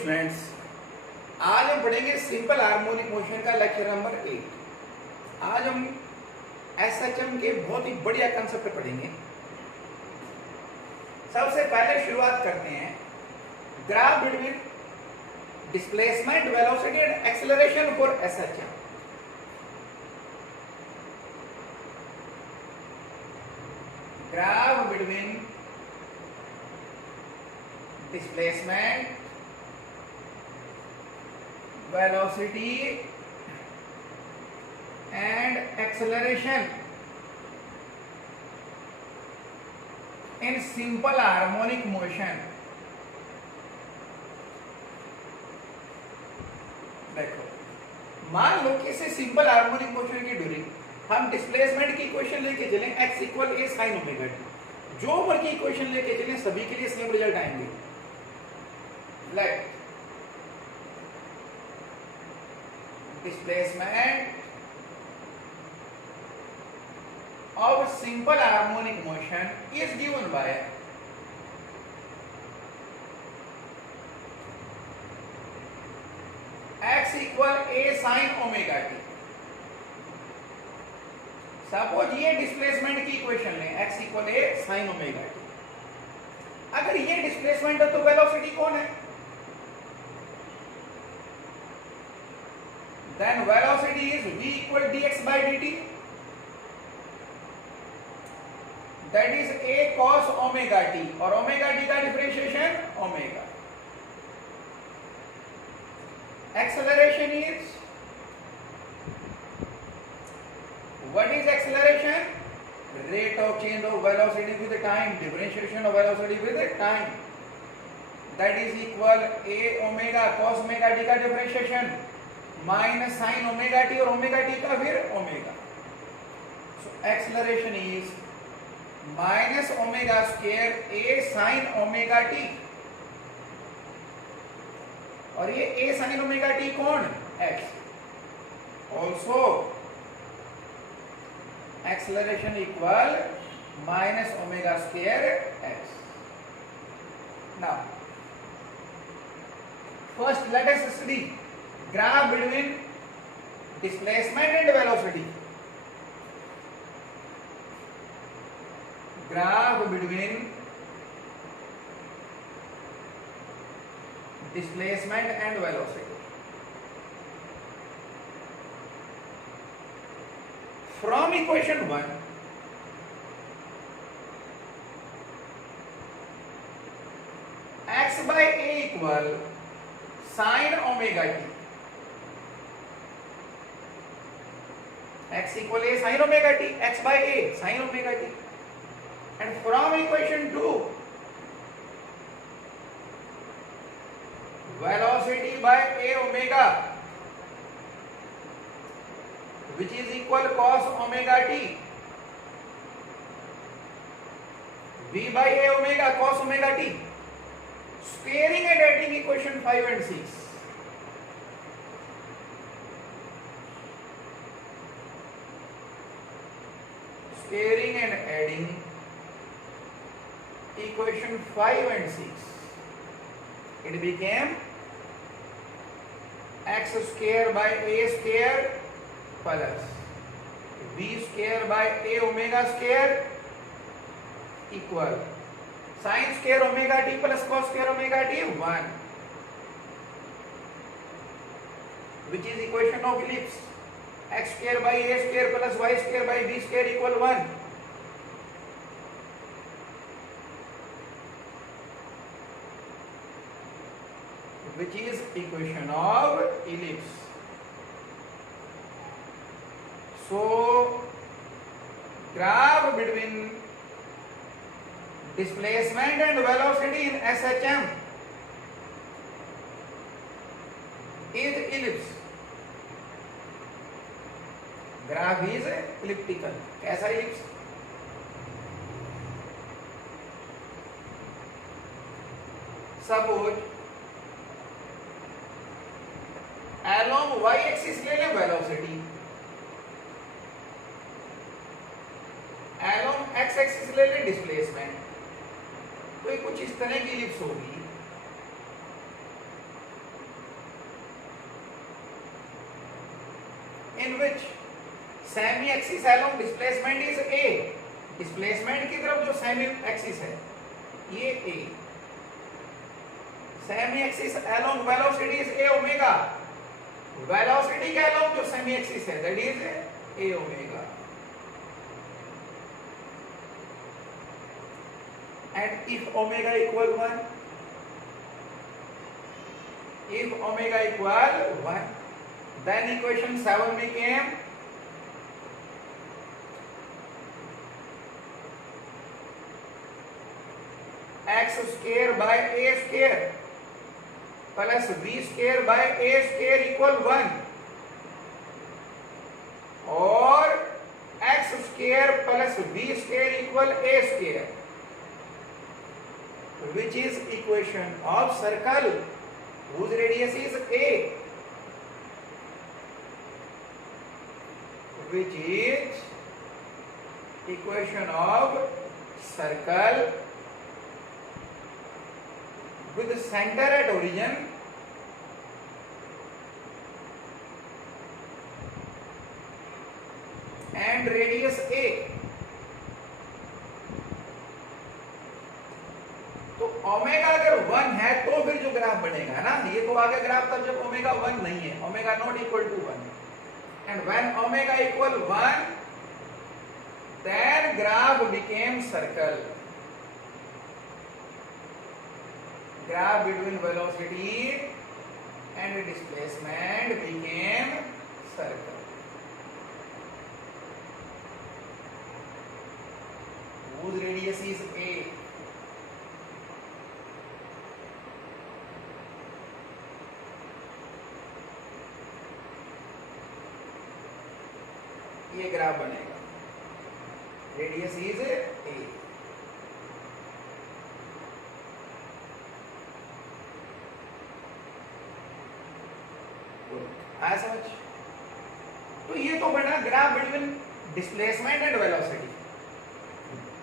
Students, आज हम पढ़ेंगे सिंपल हार्मोनिक मोशन का लेक्चर नंबर 8। आज हम एसएचएम के बहुत ही बढ़िया कंसेप्ट पढ़ेंगे। सबसे पहले शुरुआत करते हैं graph between displacement velocity and acceleration for SHM. Graph between displacement, velocity and acceleration in simple harmonic motion। देखो, मान लो कि इसे सिंपल हार्मोनिक मोशन की ड्यूरिंग हम डिस्प्लेसमेंट की इक्वेशन लेके चलें x equal a sin omega t। जो ऊपर की इक्वेशन लेके चलें सभी के लिए सेम रिजल्ट आएंगे। Let displacement of simple harmonic motion is given by x equal a sin omega t। Suppose ये डिस्प्लेसमेंट की इक्वेशन लें x equal a sin omega t। अगर ये डिस्प्लेसमेंट है तो वेलोसिटी कौन है? Then velocity is v equal dx by dt, that is a cos omega t, और omega t का differentiation omega. Acceleration is, what is acceleration? Rate of change of velocity with time, differentiation of velocity with time, that is equal a omega cos omega t का differentiation minus sign omega T और omega T का फिर omega. So acceleration is minus omega square A sine omega T, और ये ए sine omega T कौन? X. Also acceleration equal minus omega square x. Now first let us study graph between displacement and velocity। Graph between displacement and velocity। From equation 1, x by a equal sin omega t, x equal a sin omega t, x by a sin omega t, and from equation 2 velocity by a omega which is equal cos omega t, v by a omega cos omega t, squaring and adding equation 5 and 6, squaring and adding equation 5 and 6, it became x square by a square plus v square by a omega square equal sin square omega t plus cos square omega t 1, which is equation of ellipse, x square by a square plus y square by b square equal 1, which is equation of ellipse। So graph between displacement and velocity in SHM is ellipse। Graph is elliptical. कैसा ellipse? Suppose along y axis ले लें velocity, along x axis ले लें displacement, तो ये कुछ इस तरह की इलिप्स होगी। in which semi axis along displacement is a, displacement की तरफ जो semi axis है ये a, semi axis along velocity is a omega, velocity के along जो semi axis है that is a omega, and if omega equal 1, if omega equal 1, then equation 7 became x square by a square plus b square by a square equal 1, or x square plus b square equal a square, which is equation of circle whose radius is a, which is equation of circle with the center at origin and radius a. तो omega अगर 1 है तो फिर जो graph बनेगा है ना, ये तो आगे ग्राफ तब जब ओमेगा 1 नहीं है, omega not equal to 1, and when omega equal 1 then graph became circle, graph between velocity and displacement became circle, whose radius is a. ये ग्राफ बनेगा, रेडियस इज ए. आया समझ? तो ये तो बना graph between displacement and velocity.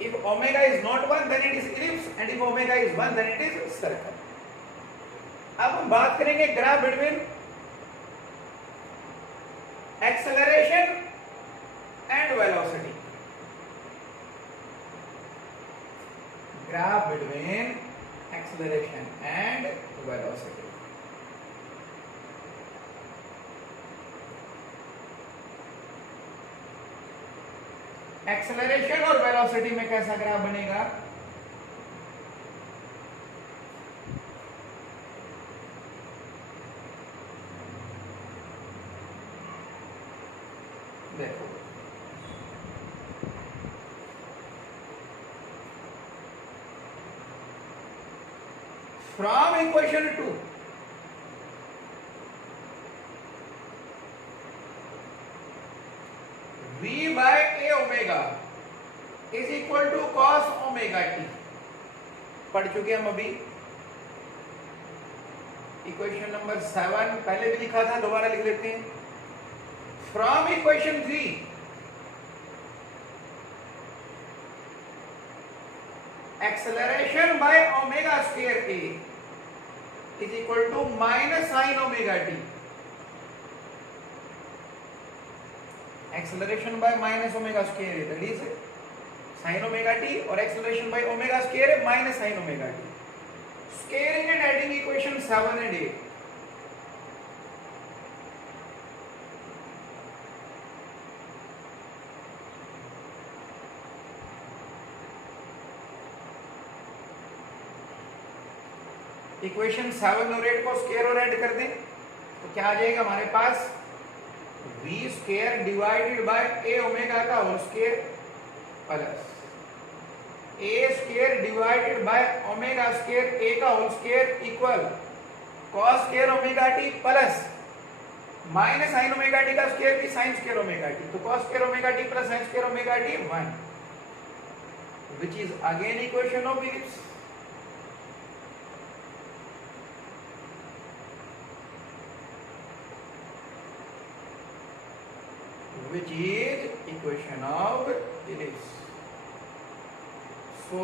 If omega is not 1 then it is ellipse, and if omega is 1 then it is circle. अब हम बात करेंगे graph between acceleration and velocity. Graph between acceleration and velocity. Acceleration और velocity में कैसा graph बनेगा? देखो from equation 2, v by a omega is equal to cos omega t. पढ़ चुके हम अभी. इक्वेशन नंबर 7 पहले भी लिखा था, दोबारा लिख लेते हैं. From equation 3, acceleration by omega square a is equal to minus sin omega t. Acceleration by minus omega square a, that is sin omega t, or acceleration by omega square a minus sin omega t. Scaling and adding equation 7 and 8. Equation 7 और 8 को square और add कर दें तो क्या आ जाएगा हमारे पास, v square divided by a omega का whole square plus a square divided by omega square a का whole square equal cos square omega t plus minus sin omega t का स्क्वायर की sin स्क्वायर ओमेगा t. तो cos square omega t plus sin square omega t 1, which is again equation of ellipse. Which is equation of ellipse. So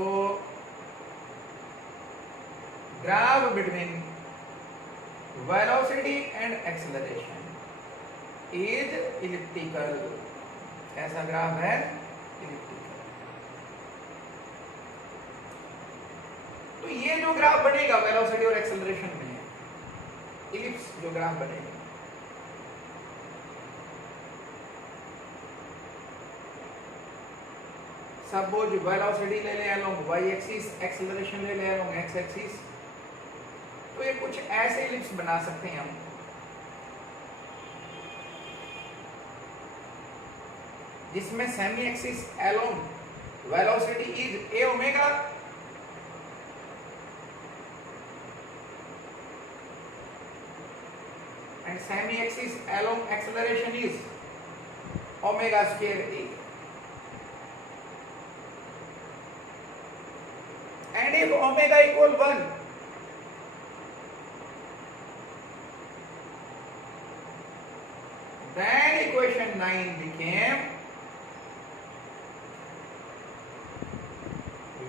graph between velocity and acceleration is elliptical. कैसा graph है? Elliptical. तो ये जो graph बनेगा velocity और acceleration में, ellipse जो graph बनेगा, सपोज वेलोसिटी ले लें अलोंग y एक्सिस, एक्सेलरेशन ले लें अलोंग x एक्सिस, तो ये कुछ ऐसे इलिप्स बना सकते हैं हम, जिसमें semi axis along velocity is a omega and semi axis along acceleration is omega square a. And if omega equal 1, then equation 9 became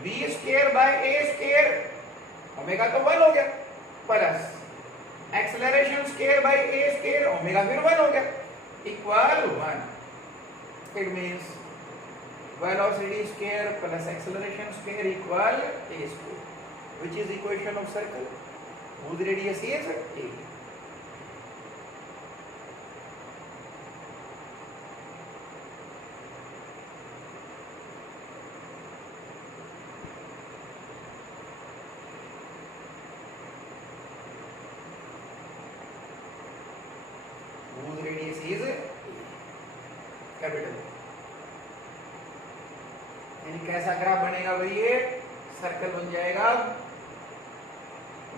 v square by a square, omega तो 1 हो गया, plus acceleration square by a square, omega फिर 1 हो गया, equal 1. It means velocity square plus acceleration square equal a square, which is equation of circle whose radius is a. Radius is capital. यानी कैसा graph बनेगा भाई? ये circle बन जाएगा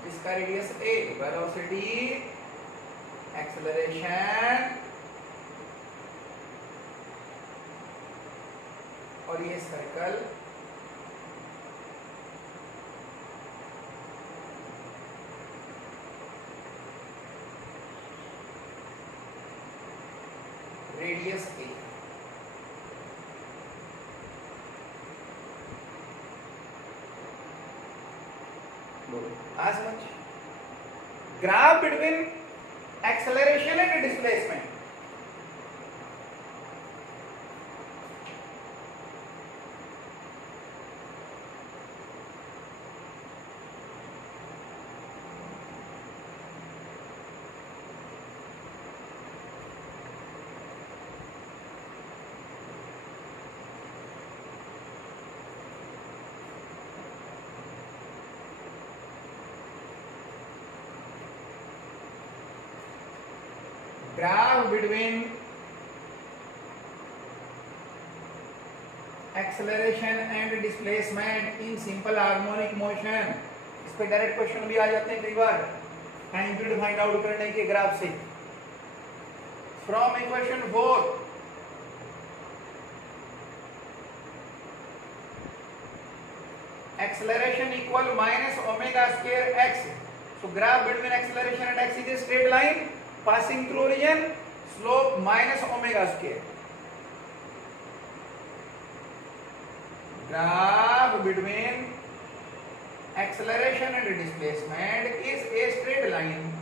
जिसका रेडियस a, वेलोसिटी, एक्सेलरेशन और ये circle radius a। as much graph between acceleration and displacement, graph between acceleration and displacement in simple harmonic motion। इस पे डायरेक्ट क्वेश्चन भी आ जाते हैं कई बार टाइम पीरियड फाइंड आउट करने के ग्राफ से। From equation 4 acceleration equal minus omega square x, so graph between acceleration and x is a straight line passing through origin, slope minus omega square. Graph between acceleration and displacement is a straight line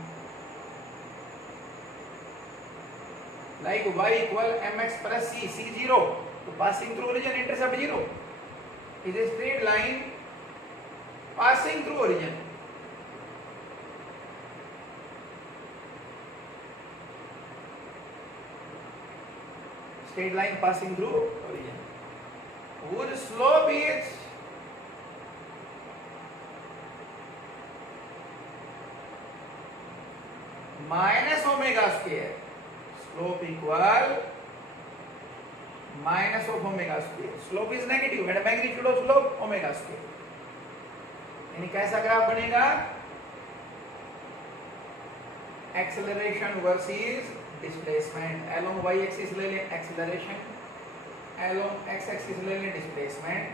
like y equal mx plus c, c 0, so passing through origin, intercept 0, is a straight line passing through origin. Straight line passing through origin, whose slope is minus omega square, slope equal minus of omega square, slope is negative and magnitude of slope omega square। यानी कैसा graph बनेगा? Acceleration versus displacement, along y axis ले लें acceleration, along x axis ले लें displacement,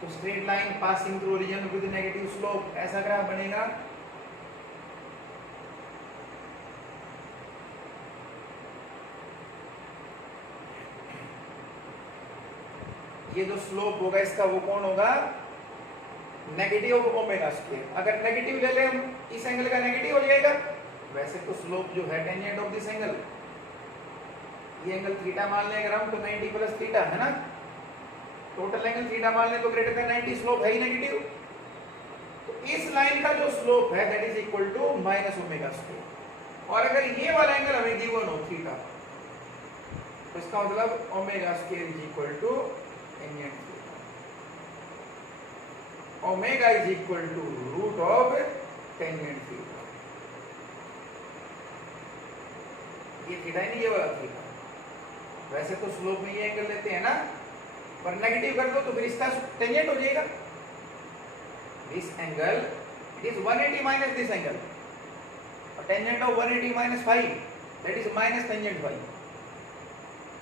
तो straight line passing through origin with negative slope, ऐसा graph बनेगा। ये जो स्लोप होगा इसका वो कौन होगा? Negative of omega square. अगर नेगेटिव ले लें हम, इस एंगल का नेगेटिव हो जाएगा, वैसे तो स्लोप जो है टेंजेंट ऑफ दिस एंगल, ये एंगल थीटा मान लें अगर हम तो 90 प्लस थीटा है ना, टोटल एंगल थीटा मान लें तो ग्रेटर देन 90, स्लोप है ही नेगेटिव। तो इस लाइन का जो स्लोप है that is equal to minus omega square. और अगर ये वाला एंगल हमें गिवन हो थीटा, तो इसका मतलब omega square is equal to tangent theta, omega is equal to root of tangent theta. ये थीटा ही नहीं, ये वाला थीटा। वैसे तो स्लोप में ये एंगल लेते हैं ना, पर नेगेटिव कर दो तो फिर इसका टेंजेंट हो जाएगा। This angle it is 180 minus this angle, और tangent of 180 minus 5 that is minus tangent 5।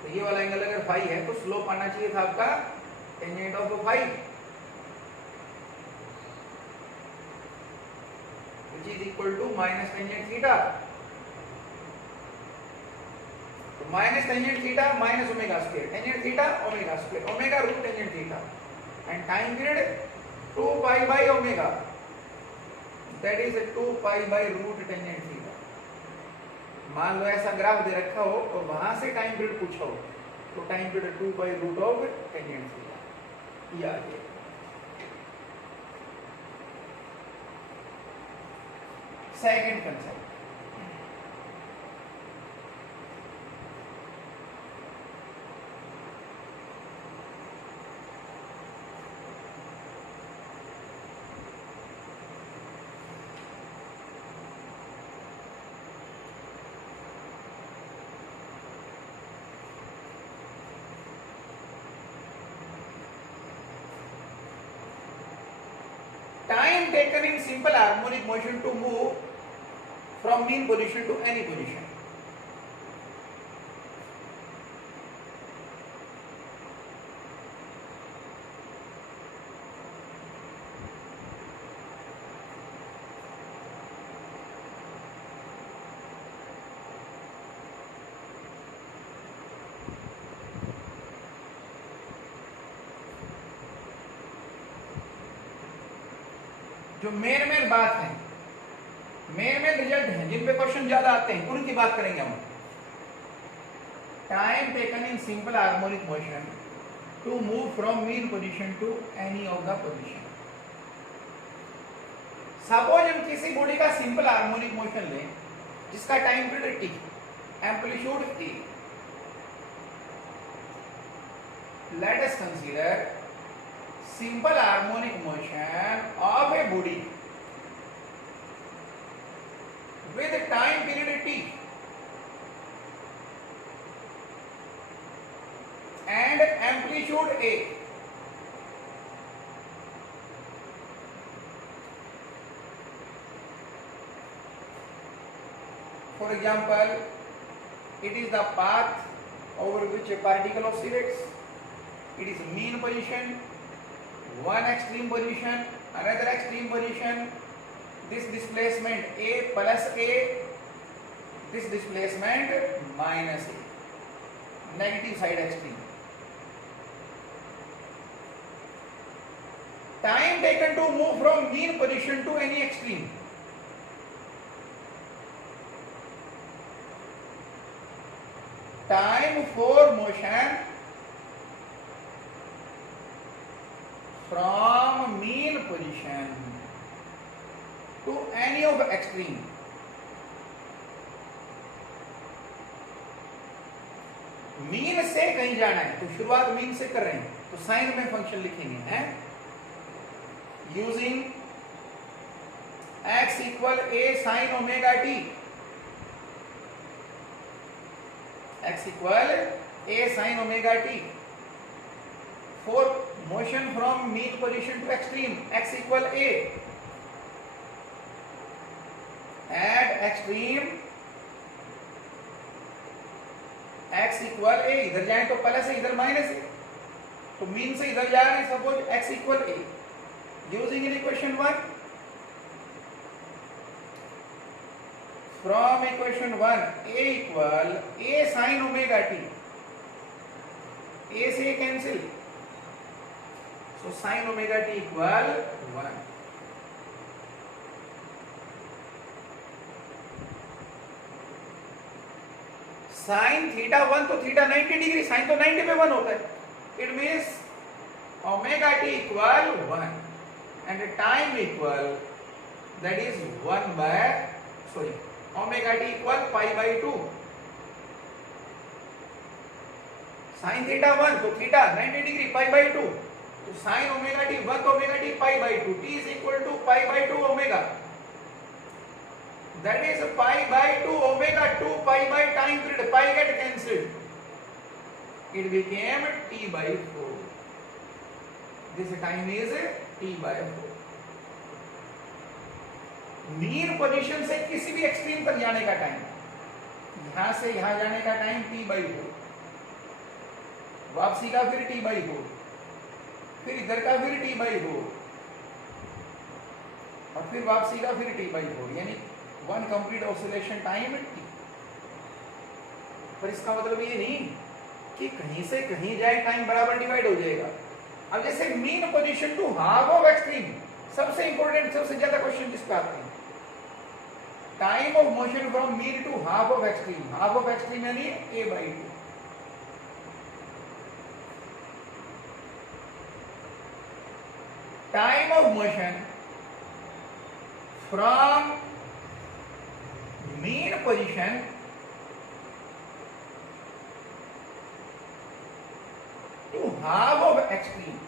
तो ये वाला एंगल अगर 5 है तो स्लोप आना चाहिए था आपका tangent of 5, which is equal to minus tangent theta. तो minus tangent theta minus omega square, tangent theta omega square, omega root tangent theta, and time period 2 pi by omega that is 2 pi by root tangent theta. मान लो ऐसा graph दे रखा हो और वहां से time period पूछा हो, तो time period 2 by root of tangent theta. ये आ गया second concept. Time taken in simple harmonic motion to move from mean position to any position. जो मेन बात है, मेन रिजल्ट है जिन पे क्वेश्चन ज्यादा आते हैं उनकी बात करेंगे हम। Time taken in simple harmonic motion to move from mean position to any of the position. Suppose हम किसी बॉडी का सिंपल हार्मोनिक मोशन लें जिसका time period T, amplitude T. Let us consider simple harmonic motion of a body with time period t and amplitude a. For example, it is the path over which a particle oscillates. It is mean position, one extreme position, another extreme position, this displacement a plus a, this displacement minus a, negative side extreme. Time taken to move from mean position to any extreme. Time for motion from mean position to any of extreme. Mean से कहीं जाना है तो शुरुआत mean से कर रहे हैं तो साइन में फंक्शन लिखेंगे हैं using x equal a sin omega t, x equal a sin omega t for motion from mean position to extreme, x equal a, at extreme x equal a, इधर जाए तो प्लस है इधर minus है, तो mean से इधर जा रहे हैं suppose x equal a, using in equation 1, from equation 1 a equal a sin omega t, a से cancel, so sin omega t equal 1. Sign theta 1 तो थीटा 90 डिग्री, साइन तो 90 पे 1 होता है. It means omega T equal 1 and time equal that is 1 by sorry omega T equal pi by 2. Sine theta 1 तो theta 90 degree pi by 2, तो sign omega T 1 तो omega T pi by 2, T is equal to pi by 2 omega. That is pi by 2 omega 2 pi by time period. Pi get cancelled. It became t by 4. This time is t by 4. Mean position से किसी भी extreme पर जाने का time, यहां से यहां जाने का टाइम t by 4, वापसी का फिर t by 4, फिर इधर का फिर t by 4 और फिर वापसी का फिर t by 4, यानी one complete oscillation time t. पर इसका मतलब ये नहीं कि कहीं से कहीं जाए टाइम बराबर डिवाइड हो जाएगा. अब जैसे mean position to half of extreme, सबसे इंपॉर्टेंट सबसे ज्यादा क्वेश्चन जिस पे आते हैं, time of motion from mean to half of extreme. Half of extreme यानी a by 2. Time of motion from mean position to half of extreme.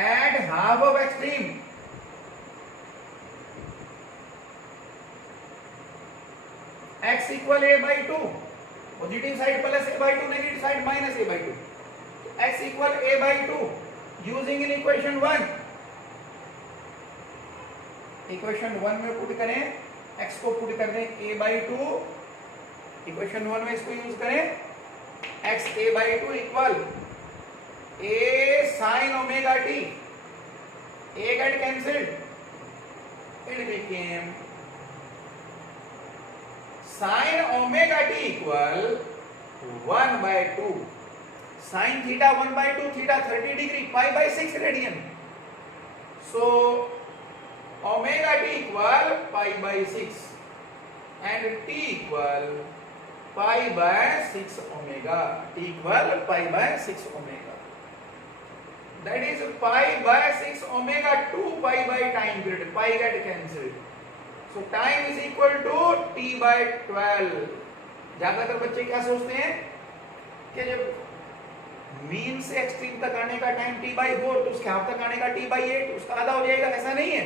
At half of extreme, x equal a by 2, positive side plus a by 2, negative side minus a by 2. X equal a by 2. Using in equation 1, equation 1 में put करें, x को put कर दें a by 2, equation 1 में इसको use करें, x a by 2 equal a sin omega t, a get cancelled, it became sin omega t equal 1 by 2. Sin theta 1 by 2, theta 30 degree, pi by 6 radian. So omega t equal pi by 6 and t equal pi by 6 omega. T equal pi by 6 omega. That is pi by 6 omega 2 pi by time period. Pi get cancelled. So time is equal to t by 12. ज्यादातर बच्चे क्या सोचते हैं कि जब mean से extreme तक आने का टाइम t by 4, तो उसके हाफ तक आने का t by 8, उसका आधा हो जाएगा. ऐसा नहीं है.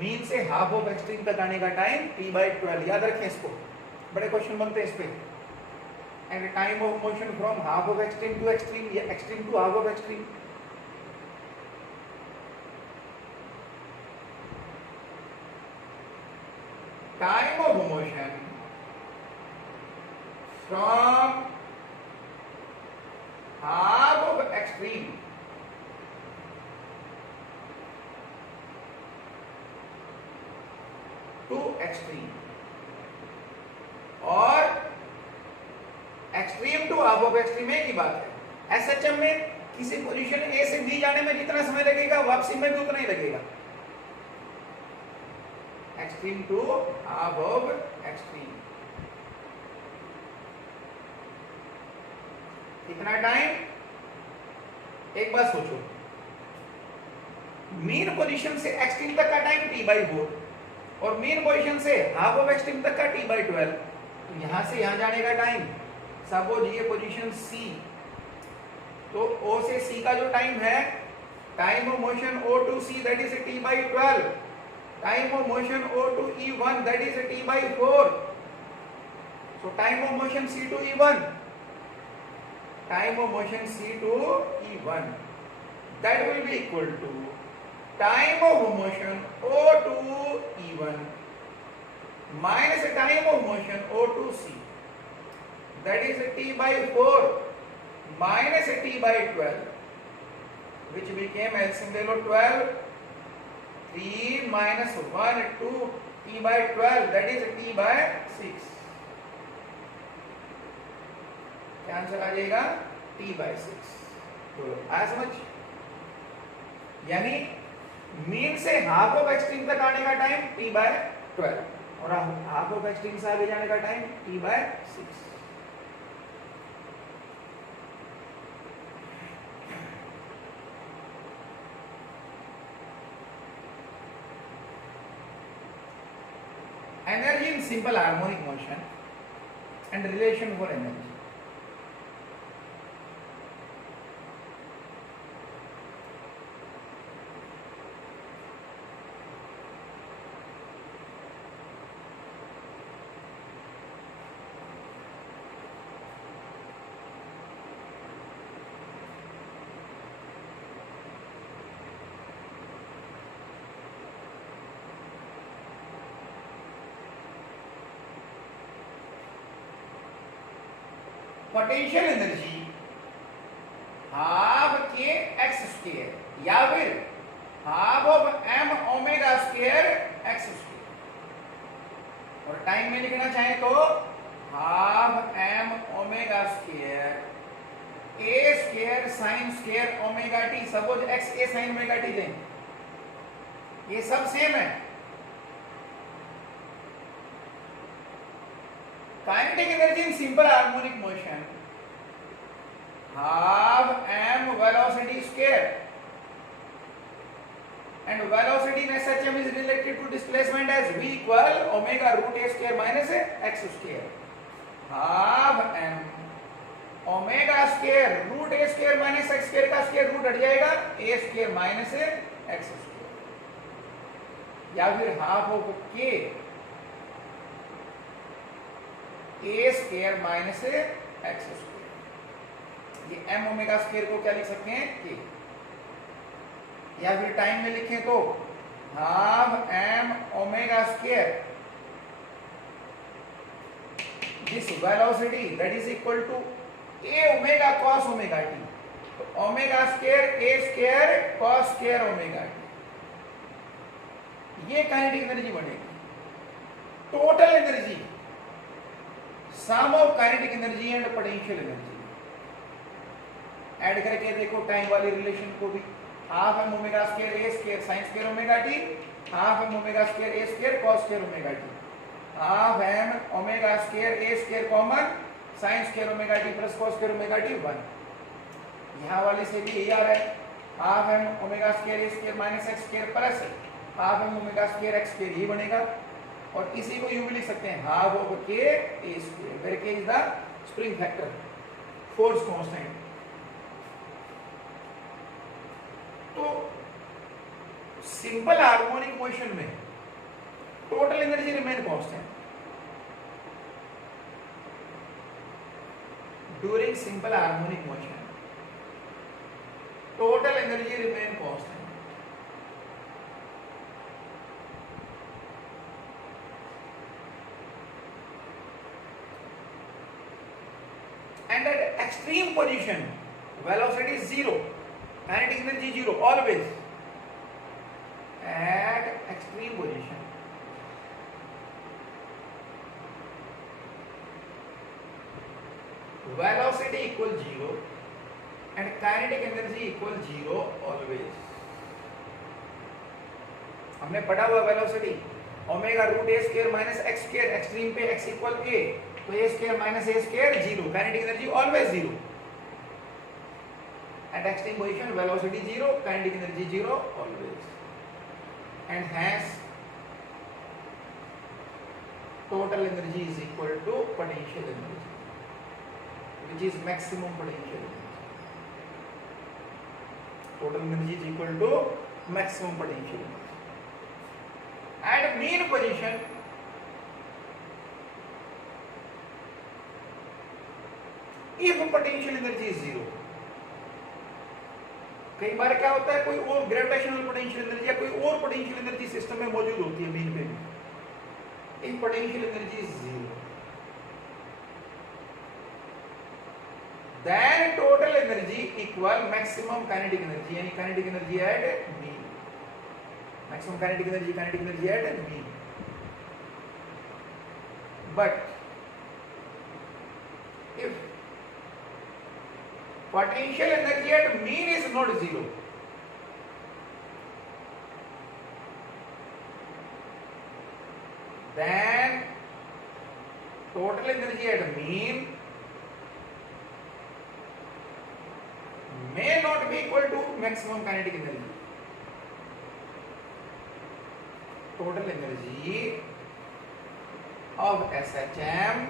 मीन से हाफ ऑफ एक्सट्रीम तक आने का टाइम t by 12. याद रखें इसको, बड़े क्वेश्चन बनते हैं इस पे. And time of motion from half of extreme to extreme या extreme to half of extreme. Time of motion from half of extreme to extreme और extreme to half of extreme एक ही बात है. एसएचएम में किसी पोजीशन ए से B जाने में जितना समय लगेगा वापसी में भी उतना ही लगेगा. Extreme to half of extreme कितना टाइम? एक बात सोचो, मीन पोजीशन से एक्सट्रीम तक का टाइम t by 4 और मीन पोजीशन से हाफ ऑफ एक्सट्रीम तक का t by 12. तो यहां से यहां जाने का टाइम, सपोज ये पोजीशन C, तो O से C का जो टाइम है, time of motion O to C that is t by 12, time of motion O to E1 that is t by 4. So time of motion C to E1, time of motion C to E1, that will be equal to time of motion O to E1 minus time of motion O to C, that is t by 4 minus t by 12, which became LCM ले लो 12, 3 minus 1 2 t by 12, that is t by 6. क्या answer आ जाएगा? t by 6. तो आया समझ? यानी mean से half of extreme तक आने का टाइम t/12 और हाफ ऑफ एक्सट्रीम से आगे जाने का time t/6। Energy in simple harmonic motion and relation for energy. Potential energy half k x square या फिर half of m omega square x square और टाइम में लिखना चाहे तो half m omega square a square sine square omega t. Suppose x a sine omega t लें, ये सब सेम है। Kinetic energy in simple harmonic motion half m velocity square and velocity in SHM is related to displacement as v equal omega root a square minus x square। half m omega square root a square minus x square का square root हट जाएगा a square minus x square या फिर half of k a square minus x square. ये m omega square को क्या लिख सकते हैं k, या फिर टाइम में लिखें तो half m omega square this velocity that is equal to a omega cos omega t। तो omega square a square cos square omega t, ये काइनेटिक एनर्जी बनेगी। Total energy sum of kinetic energy and potential energy add करके देखो time वाली relation को भी। Half m omega square a square sine square omega t, half m omega square a square cos square omega t, half m omega square a square common sine square omega t plus cos square omega T 1। यहां वाले से भी यही आ रहा है, half m omega square a square minus x square plus half m omega square x square ही बनेगा। और इसी को यूं भी लिख सकते हैं हाफ ऑफ के ए स्क्वायर वेयर के is the spring factor force constant. तो सिंपल हार्मोनिक मोशन में total energy remain constant during simple harmonic motion, total energy remain constant. And at extreme position velocity is zero, kinetic energy zero always at extreme position। velocity equal zero and kinetic energy equal zero always। हमने पढ़ा हुआ velocity omega root a square minus x square, extreme पे x equal a, तो a square minus a square zero, kinetic energy always zero. At extreme position velocity zero, kinetic energy zero always, and hence total energy is equal to potential energy which is maximum potential energy. Total energy is equal to maximum potential energy at mean position. If potential energy is zero, कई बार क्या होता है कोई और gravitational potential energy या कोई और potential energy system में मौजूद होती है मीन पे भी। If potential energy is zero then total energy equal maximum kinetic energy, यानी kinetic energy at mean, maximum kinetic energy at mean. But if potential energy at mean is not zero, then total energy at mean may not be equal to maximum kinetic energy. Total energy of SHM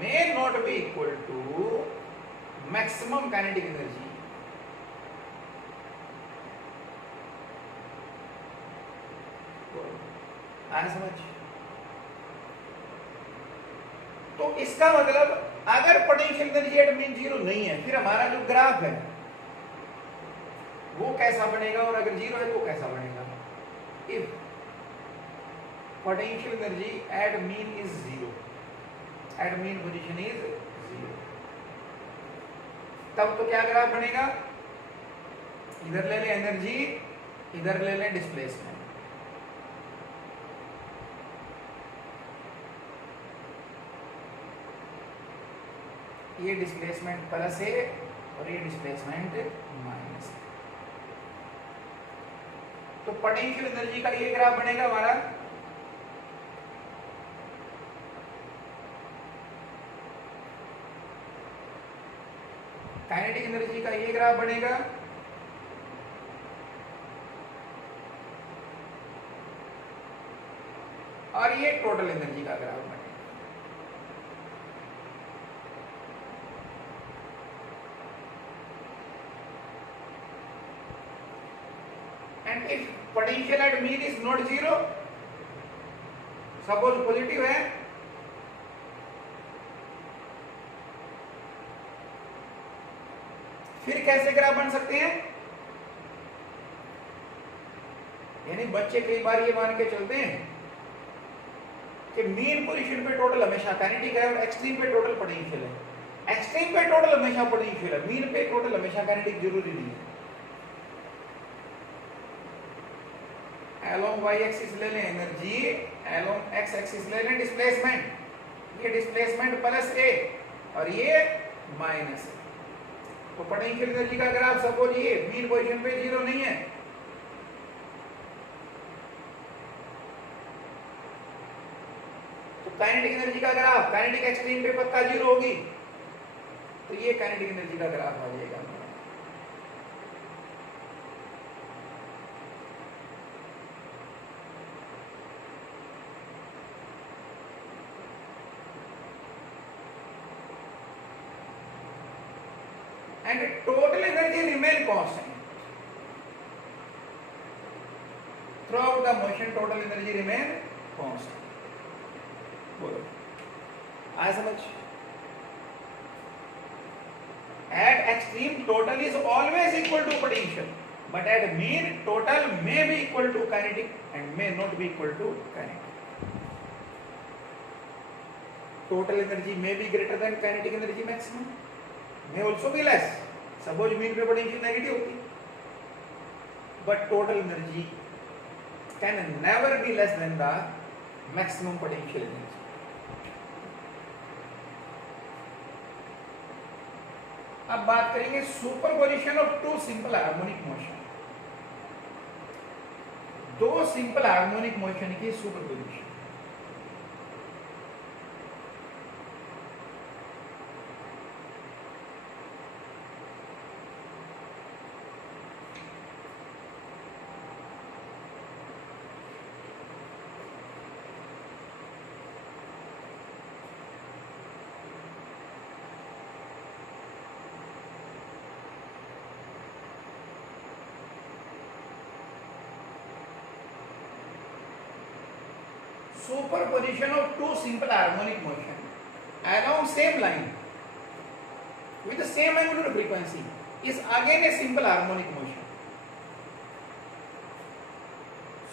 may not be equal to maximum kinetic energy. आया समझ? तो इसका मतलब अगर potential energy at mean zero नहीं है, फिर हमारा जो ग्राफ है वो कैसा बनेगा, और अगर जीरो है तो कैसा बनेगा? If potential energy at mean is zero, at mean position is zero, तब तो क्या ग्राफ बनेगा? इधर ले ले एनर्जी, इधर ले ले डिस्प्लेसमेंट। ये डिस्प्लेसमेंट प्लस है और ये डिस्प्लेसमेंट माइनस है। तो पोटेंशियल एनर्जी का ये ग्राफ बनेगा हमारा, काइनेटिक एनर्जी का ये ग्राफ बनेगा, और ये टोटल एनर्जी का ग्राफ बनेगा। And if potential at mean is not zero, suppose positive है, फिर कैसे ग्राफ बन सकते हैं? यानी बच्चे कई बार ये मान के चलते हैं कि मीन पोजीशन पे टोटल हमेशा काइनेटिक है और एक्सट्रीम पे टोटल पोटेंशियल है। एक्सट्रीम पे टोटल हमेशा पोटेंशियल है, मीन पे टोटल हमेशा काइनेटिक जरूरी नहीं है। along y एक्सिस ले लें एनर्जी, along x एक्सिस ले लें डिस्प्लेसमेंट। ये डिस्प्लेसमेंट प्लस है और ये माइनस है। तो पोटेंशियल एनर्जी का ग्राफ सपोज ये मीन पोजीशन पे जीरो नहीं है, तो काइनेटिक एनर्जी का ग्राफ काइनेटिक एक्सट्रीम पे पक्का जीरो होगी, तो ये काइनेटिक एनर्जी का ग्राफ आ जाएगा। and total energy remain constant throughout the motion. Total energy remain constant. बोलो आया समझ? At extreme total is always equal to potential, but at mean total may be equal to kinetic and may not be equal to kinetic. Total energy may be greater than kinetic energy maximum, may also be less. Suppose mean पे potential negative होती, but total energy can never be less than the maximum potential energy. अब बात करेंगे superposition of two simple harmonic motion. दो simple harmonic motion की superposition. Superposition of two simple harmonic motion along same line with the same angular frequency is again a simple harmonic motion.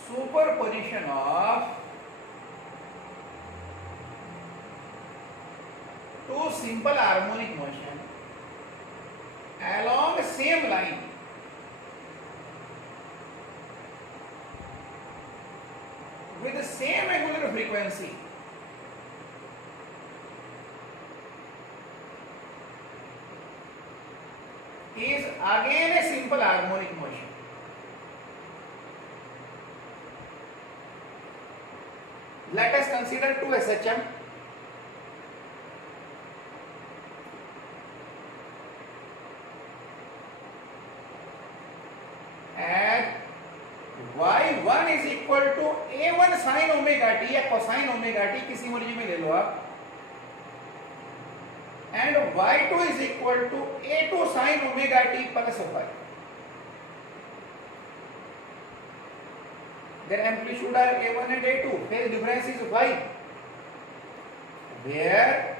Superposition of two simple harmonic motion along same line with the same angular frequency is again a simple harmonic motion. Let us consider two SHM. And y1 is equal to a1 sin omega t या cosine omega t, किसी मर्जी में ले लो आप, and y2 is equal to a2 sin omega t plus y. Their amplitude are a1 and a2. Phase difference is y, where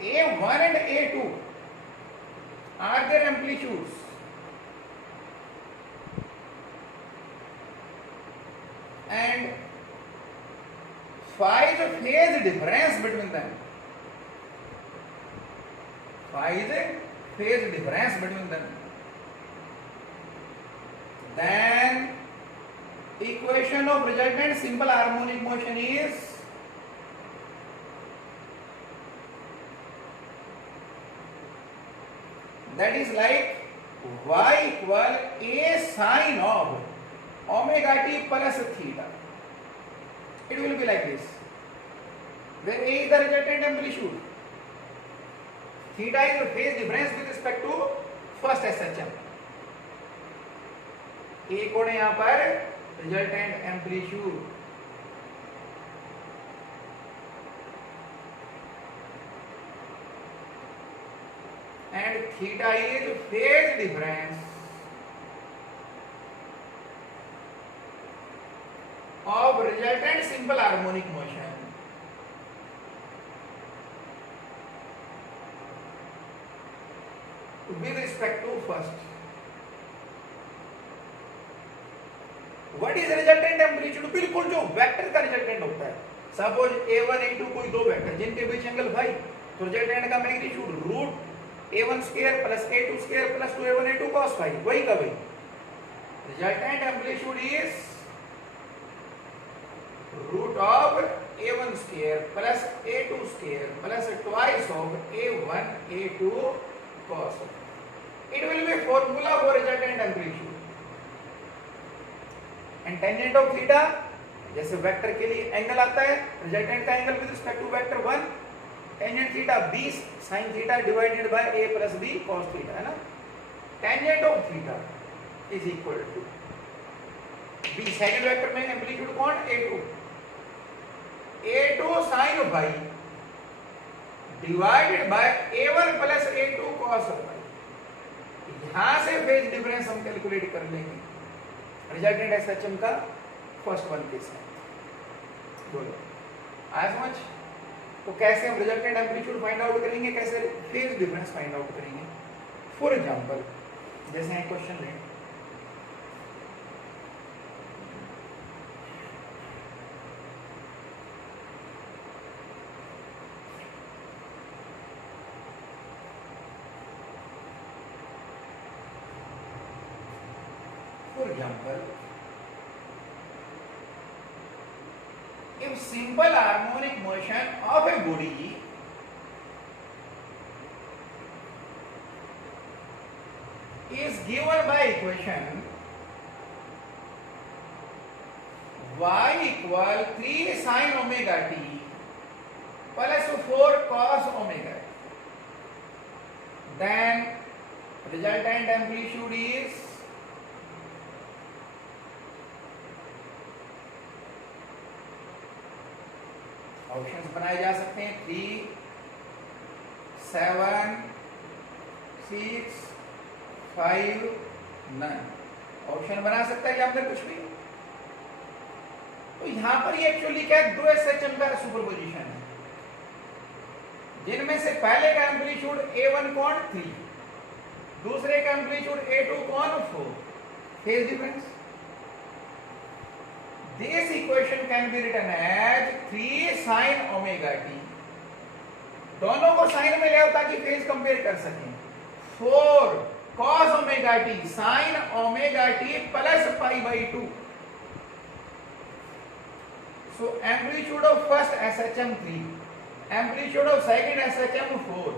a1 and a2 are their amplitudes. And phi is a phase difference between them. Phi is a phase difference between them. Then equation of resultant simple harmonic motion is that is like y equal a sine of omega t plus theta. It will be like this, where a is the resultant amplitude, theta is the phase difference with respect to first SHM. A कोण है यहाँ पर resultant amplitude, and theta is phase difference of resultant simple harmonic motion. With respect to first. What is resultant amplitude? बिल्कुल जो vector का resultant होता है. Suppose a1 a2 कोई दो वेक्टर जिनके बीच एंगल फाई, तो रिजल्टेंट का magnitude root a1 square plus a2 square plus 2a1 a2 cos phi, वही का वही. Resultant amplitude is root of a1 square plus a2 square plus twice of a1 a2 cos. It will be formula for resultant amplitude. And tangent of theta, जैसे vector के लिए angle आता है, resultant का angle with respect to vector 1, tangent theta b sin theta divided by a plus b cos theta, है ना. Tangent of theta is equal to b, second vector में amplitude कौन, a2 sin phi divided by a1 plus a2 cos phi. यहां से phase difference हम calculate कर लेंगे resultant SHM का फर्स्ट वन के साथ. बोलो आया समझ? तो कैसे हम रिजल्टेंट एम्पलीट्यूड फाइंड आउट करेंगे, कैसे फेज डिफरेंस फाइंड आउट करेंगे. फॉर एग्जांपल जैसे है क्वेश्चन लें, for example, if simple harmonic motion of a body is given by equation y equal 3 sin omega t plus 4 cos omega, then resultant amplitude is options बनाए जा सकते हैं 3, 7, 6, 5, 9. Option बना सकता है या फिर कुछ भी. तो यहां पर ये एक्चुअली क्या है, दो एसएचएम का सुपरपोजिशन है, जिनमें से पहले का एम्पलीट्यूड a1 कौन 3, दूसरे का एम्पलीट्यूड a2 कौन 4. Phase difference. This equation can be written as 3 sin omega t. दोनों को साइन में ले आओ ताकि फेज कंपेयर कर सकें. 4 cos omega t sin omega t plus pi by 2. So amplitude of first SHM 3, amplitude of second SHM 4,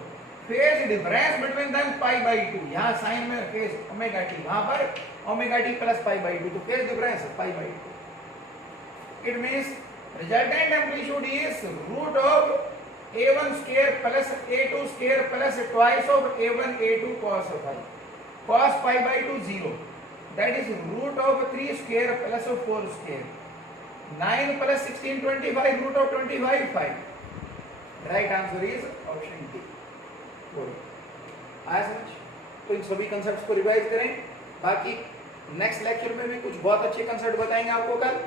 phase difference between them pi by 2, यहाँ sign में फेज ओमेगा टी, वहां पर omega t plus pi by 2, तो phase difference है pi by 2. It means resultant amplitude is root of a1 square plus a2 square plus twice of a1 a2 cos phi. Cos pi by 2 0. That is root of 3 square plus 4 square. 9 plus 16 25 root of 25 5. Right answer is option D. Good. आया समझ? तो इन सभी concepts को revise करें. बाकी next lecture में भी कुछ बहुत अच्छे कंसेप्ट बताएंगे आपको कल.